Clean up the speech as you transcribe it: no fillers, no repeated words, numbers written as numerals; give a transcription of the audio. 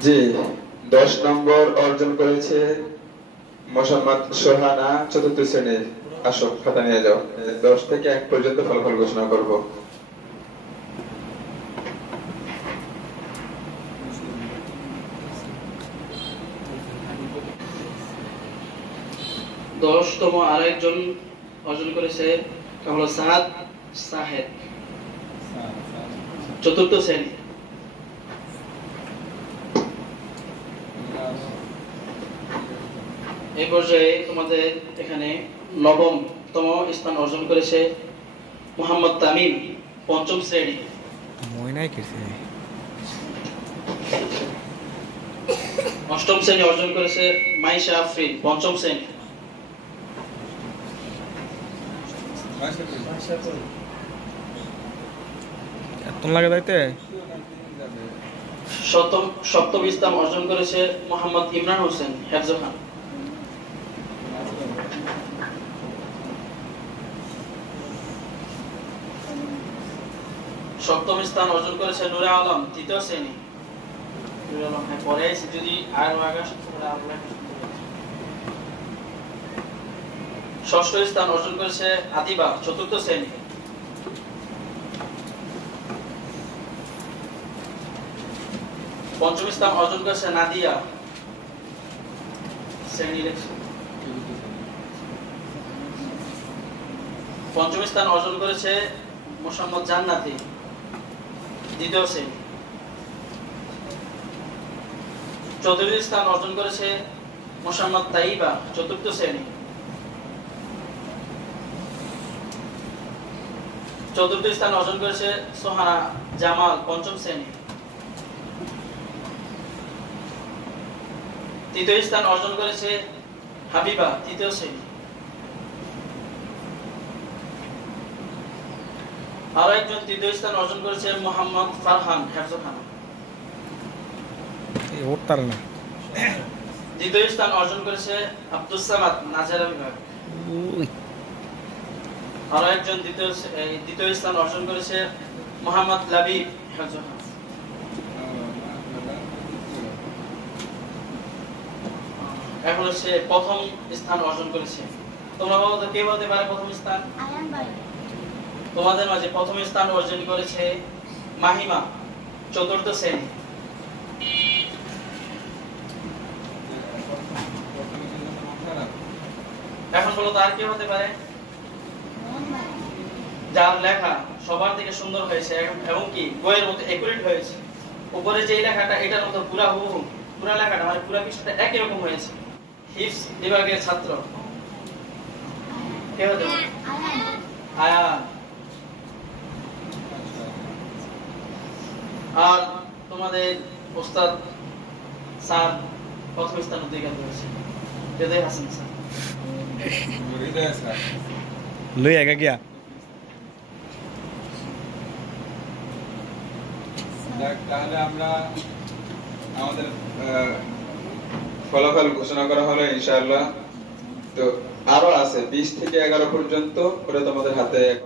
জি, 10 নম্বর অর্জন করেছে মোসাম্মদ সোহানা, চতুর্থ শ্রেণীর। আসো, খাতা নিয়ে যাও। 10 থেকে 1 পর্যন্ত ফলাফল ঘোষণা করব। 10তম আরেকজন অর্জন করেছে কামরুল সাহাদ সাহেদ, চতুর্থ শ্রেণী। এই পর্যায়ে তোমাদের এখানে 9তম স্থান অর্জন করেছে মোহাম্মদ তামিম, পঞ্চম শ্রেণী। 8ম শ্রেণী অর্জন করেছে মাইশা আফরিন, পঞ্চম শ্রেণী। 7ম স্থান অর্জন করেছে মোহাম্মদ ইমরান হোসেন, হেফজ খান। 7ম স্থান অর্জন করেছে নূরে আলম, তৃতীয় শ্রেণী। নূরে আলম পরে যদি আরো আগে 6ষ্ঠ স্থান অর্জন করেছে আতিবা, চতুর্থ শ্রেণী। 5ম স্থান অর্জন করেছে নাদিয়া, শ্রেণী। 5ম স্থান অর্জন করেছে মোসাম্মদ জান্নাতি, দ্বিতীয় শ্রেণী। 4র্থ স্থান অর্জন করেছে মোসাম্মদ তাইবা, চতুর্থ শ্রেণী। 4র্থ স্থান অর্জন করেছে সোহানা জামাল, পঞ্চম শ্রেণী। 3য় স্থান অর্জন করেছে হাবিবা, তৃতীয় শ্রেণী। আরো একজন 3য় স্থান অর্জন করেছে মোহাম্মদ ফারহান, হেফজ খান। 2য় স্থান অর্জন করেছে আব্দুস সামাদ, নাজেরা বিভাগ। আরো একজন 2য় স্থান অর্জন করেছে মোহাম্মদ লাবিব, হেফজ খান। এখন সে প্রথম স্থান অর্জন করেছে। তোমরা বলো তো কে বলতে পারে প্রথম স্থান? তোমাদের মাঝে প্রথম স্থান অর্জন করেছে মাহিমা, চতুর্থ শ্রেণী। এখন বলো তো আর কে হতে পারে যার লেখা সবার থেকে সুন্দর হয়েছে এবং কি বইয়ের মতো একুরেট হয়েছে? উপরে যে লেখাটা এটার মতো পুরা হুবহু, পুরা লেখাটা মানে পুরা পৃষ্ঠাটা একই রকম হয়েছে। হিফজ বিভাগের ছাত্র কে হতে পারে? আয়ান। আর তোমাদের ওস্তাদ স্যার প্রথম স্থান অধিকার করেছে, হৃদয় হাসান স্যার। লই আগে গিয়া তাহলে আমরা আমাদের ফলাফল ঘোষণা করা হলো ইনশাআল্লাহ। তো আরো আছে 20 থেকে 11 পর্যন্ত, ওটা তোমাদের হাতে